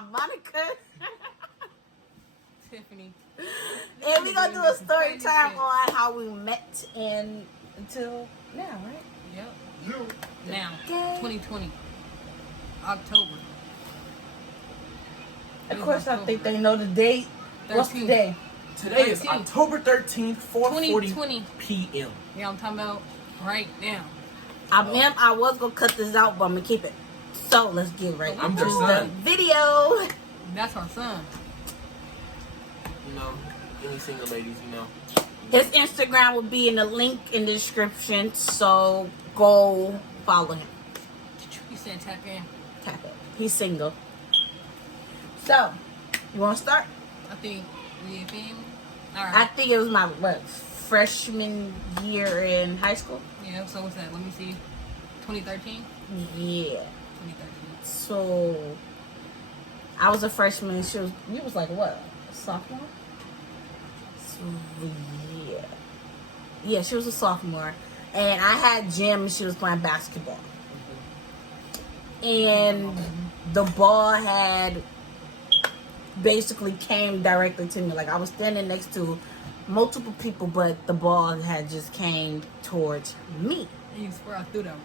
Monica. Tiffany. And we're gonna do a story time on how we met and until now, right? Yep. Now, 2020. October. Of course, I think they know the date. 13th. What's the day? Today is 13th. October 13th, 4:40 2020 p.m. Yeah, I'm talking about right now. I was gonna cut this out, but I'm gonna keep it. So let's get right I'm into their the son. video. That's our son. You know, any single ladies, you know. His Instagram will be in the link in the description, so go follow him. You said tap in. Tap it. He's single. So, you want to start? I think we feel me? All I right. think it was my freshman year in high school. Yeah, so what's that? Let me see. 2013? Yeah. 2013. So, I was a freshman. You was like what? A sophomore? So, yeah. Yeah, she was a sophomore. And I had gym and she was playing basketball. And the ball had basically came directly to me. Like I was standing next to multiple people, but the ball had just came towards me. And you swear I threw that one.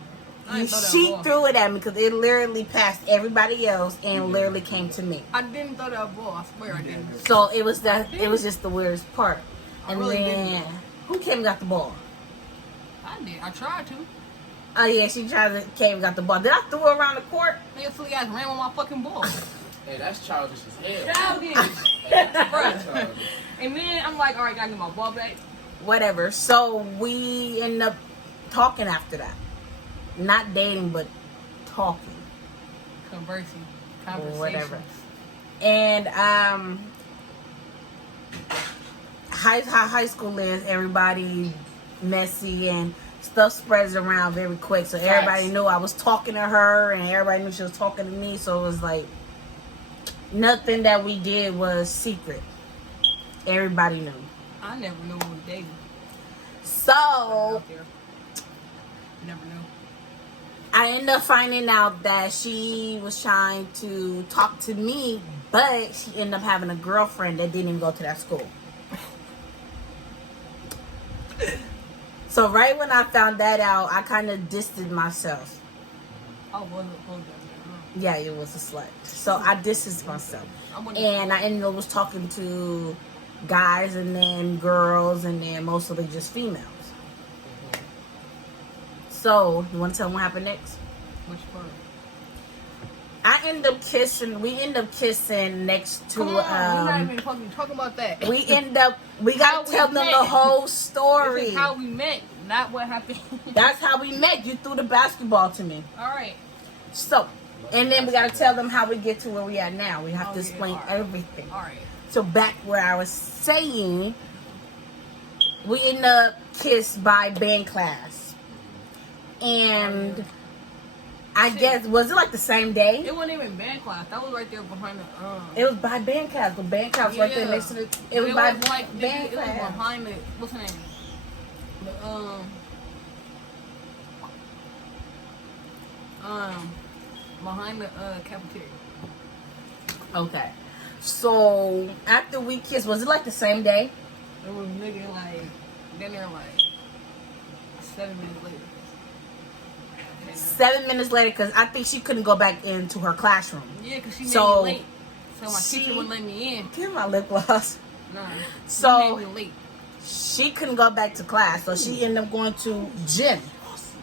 I didn't throw that She ball. threw it at me because it literally passed everybody else and literally came to me. I didn't throw that ball. I swear I didn't. So it was just the weirdest part. I And really then didn't. who came and got the ball? I did. I tried to. Oh yeah, she came and got the ball. Did I throw her around the court? Nigga, silly ass ran with my fucking ball. Hey, that's childish as hell. Childish. Bruh. And then I'm like, all right, gotta get my ball back. Whatever. So we end up talking after that. Not dating, but talking. Conversing. Conversations. Whatever. And high school is, everybody messy and stuff spreads around very quick. So everybody knew I was talking to her and everybody knew she was talking to me. So it was like nothing that we did was secret. Everybody knew. I never knew we were dating. So Out there. Never knew. I ended up finding out that she was trying to talk to me, but she ended up having a girlfriend that didn't even go to that school. So right when I found that out, I kind of distanced myself. I wasn't supposed to. Yeah, it was a slut. So I distanced myself. And I ended up was talking to guys and then girls and then mostly just females. So, you want to tell them what happened next? Which part? We end up kissing next to, Come on, we're not even talking about that. we gotta How we tell them met. the whole This story. is how we met, not what happened. That's how we met. You threw the basketball to me. All right. So, and then we gotta tell them how we get to where we are now. We have to explain all right. everything. All right. So back where I was saying, we end up kissed by band class. And I guess, was it like the same day? It wasn't even band class. That was right there behind the. It was by band class. The band class was right there next to the. It was by like band it was class. behind the. What's her name? The behind the cafeteria. Okay. So after we kissed, was it like the same day? It was nigga like then they're like 7 minutes later. 7 minutes later, because I think she couldn't go back into her classroom. Yeah, because she made So, me late. So my teacher wouldn't let me in. Give my lip gloss. Nah. So- She made me late. She couldn't go back to class, so she ended up going to gym,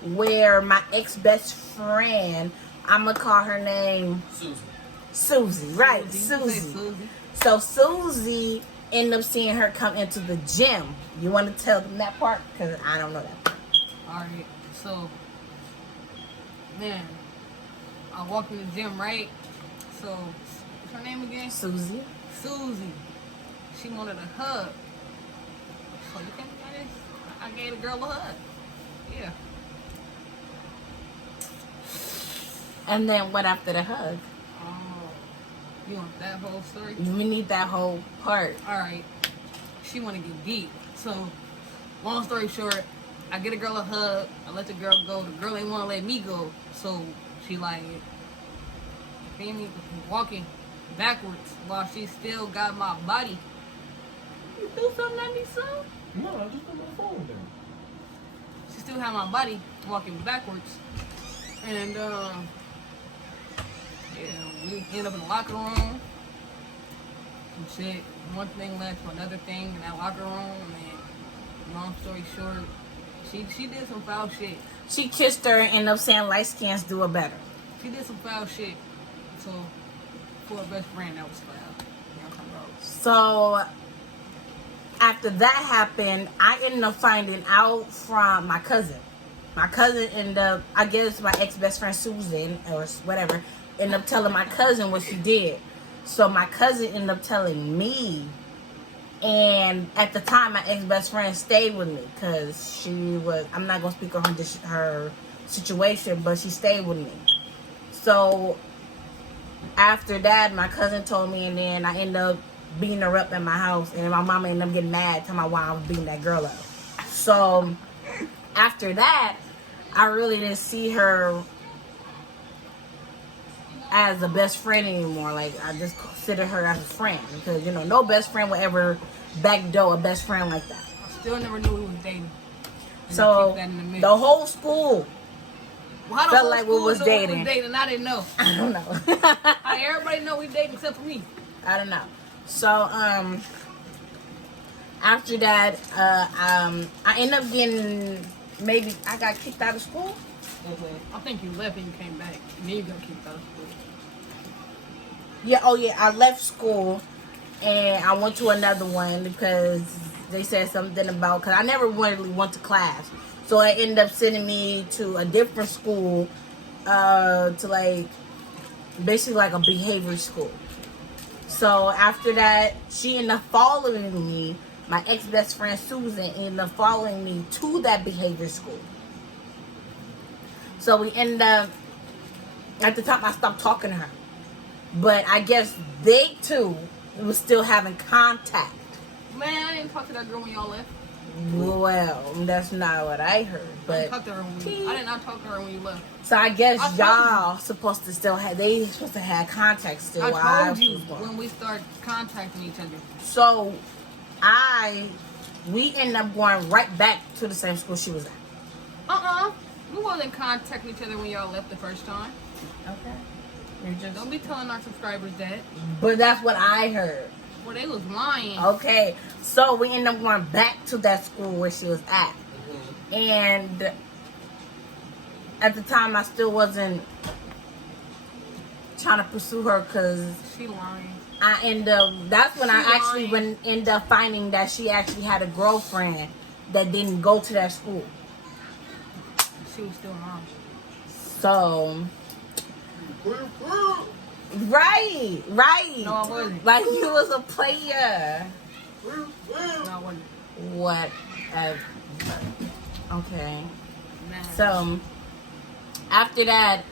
where my ex-best friend, I'm gonna call her name Susie, right? You say Susie. So Susie ended up seeing her come into the gym. You want to tell them that part? Because I don't know that part. Alright, so man, I walked in the gym, right? So what's her name again? Susie. Susie. She wanted a hug. So you can't do this. I gave the girl a hug. Yeah. And then what after the hug? Oh, you want that whole story? We need that whole part. Alright. She wanna get deep. So long story short, I get a girl a hug, I let the girl go. The girl ain't wanna let me go. So she like, you feel me? Walking. backwards while she still got my body. You do something at me, son? No, I just put my phone down. She still had my body walking backwards. And, yeah, we end up in the locker room. Some shit. One thing led to another thing in that locker room. And long story short, she did some foul shit. She kissed her and ended up saying light skins do it better. She did some foul shit. So, for a best friend, that was foul. You know what I'm talking about? So after that happened, I ended up finding out from my cousin. My cousin ended up, I guess my ex-best friend Susan, or whatever, ended up telling my cousin what she did. So my cousin ended up telling me. And at the time, my ex-best friend stayed with me because she was, I'm not going to speak on her situation, but she stayed with me. So after that, my cousin told me, and then I ended up beating her up in my house, and my mama ended up getting mad, telling me why I was beating that girl up. So after that, I really didn't see her as a best friend anymore. Like, I just consider her as a friend because, you know, no best friend would ever backdoor a best friend like that. I still never knew we was dating. And So keep that in the mix. the whole school Well, how the felt whole like we school was knew dating. I didn't know. I don't know. How everybody know we dating except for me. I don't know. So after that, I ended up getting, maybe I got kicked out of school. I think you left and you came back. And then you got kicked out of school. Yeah, oh yeah, I left school and I went to another one because they said something about, because I never really went to class. So it ended up sending me to a different school, to like, basically like a behavior school. So after that, she ended up following me. My ex-best friend Susan ended up following me to that behavior school. So we ended up, at the time I stopped talking to her. But I guess they two was still having contact. Man, I didn't talk to that girl when y'all left. Well, that's not what I heard. I didn't But talk to her I did not talk to her when you left. so I guess I told y'all supposed to still have, they supposed to have contact still. while I told you was gone. when we started contacting each other. So we ended up going right back to the same school she was at. We wasn't contacting each other when y'all left the first time. Okay. You're just, Don't be telling our subscribers that. but that's what I heard. Well, they was lying. Okay, so we ended up going back to that school where she was at. And at the time, I still wasn't trying to pursue her because She lying. I end up, that's when I She actually lying. end up finding that she actually had a girlfriend that didn't go to that school. She was still lying. So, right. No, I wasn't. Like, you was a player. No, I wasn't. Whatever. Okay. Nah. So, after that,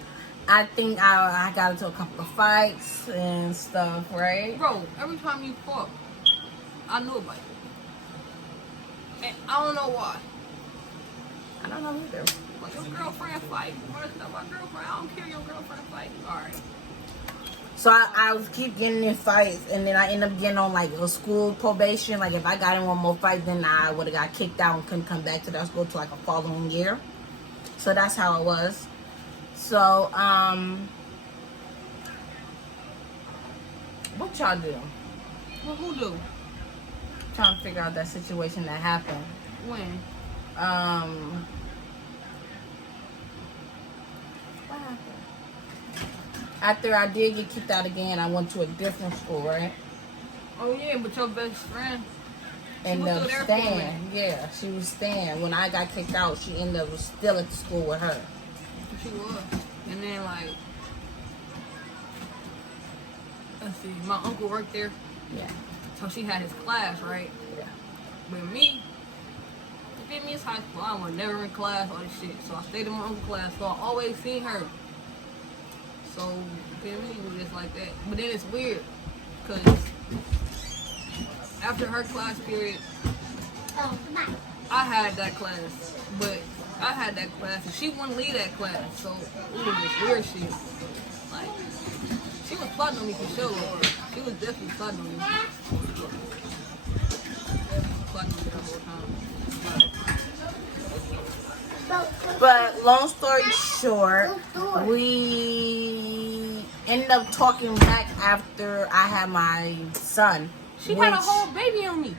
I think I got into a couple of fights and stuff, right? Bro, every time you fought, I knew about it. And I don't know why. I don't know either. Like, your girlfriend fight. Where's my girlfriend? I don't care your girlfriend fight. Alright. So I was keep getting in fights, and then I end up getting on like a school probation. Like if I got in one more fight, then I would have got kicked out and couldn't come back to that school till like a following year. So that's how it was. So what y'all do? Well, who do? Trying to figure out that situation that happened. When? What happened? After I did get kicked out again, I went to a different school, right? Oh, yeah, but your best friend. And was still there for a minute. yeah, she was staying. When I got kicked out, she ended up still at the school with her. She was. And then, like, let's see, my uncle worked there. Yeah, So she had his class, right? yeah. With me, you feel me? It's high school. I was never in class, all this shit. So I stayed in my uncle's class, so I always seen her. So, you feel me? It was just like that. But then it's weird, because after her class period, I had that class. But I had that class, and she wouldn't leave that class. So, it was this weird shit. Like, she was plotting on me for sure. She was definitely plotting on me. Definitely plotting on me the whole time. But long story short, we ended up talking back after I had my son. She had a whole baby on me.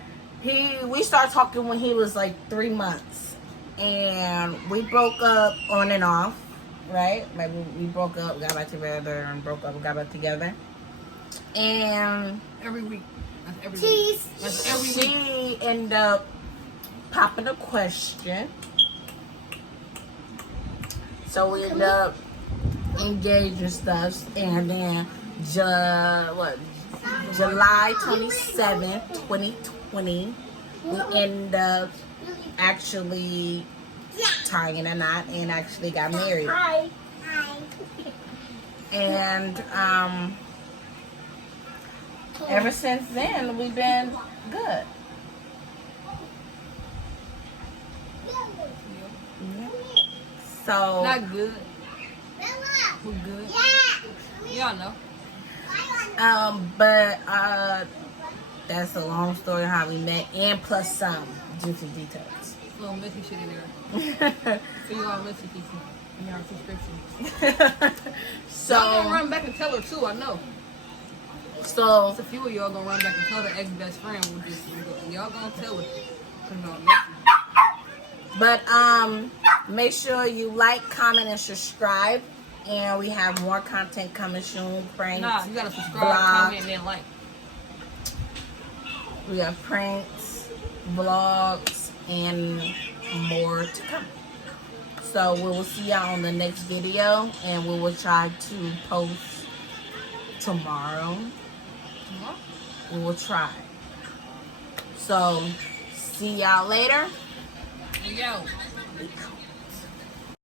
We started talking when he was like 3 months, and we broke up on and off, right? Like we broke up, got back together, and broke up, got back together, and Every week. That's every week. That's every week. she ended up popping a question. So we ended up engaged and stuff, and then July 27th, 2020, we ended up actually tying a knot and actually got married. And ever since then, we've been good. So Not good. We're good. Y'all know. but that's a long story how we met, and plus some juicy details. Little messy shit in there. For you all messy people in your subscriptions. So Y'all gonna run back and tell her too, I know. So It's a few of y'all gonna run back and tell their ex-best friend with this. Y'all gonna tell her. 'Cause y'all messy. but make sure you like, comment, and subscribe. And we have more content coming soon. Pranks. Nah, you gotta subscribe, vlog. comment, and then like. We have pranks, vlogs, and more to come. So we will see y'all on the next video, and we will try to post tomorrow. We will try. So see y'all later. Yo.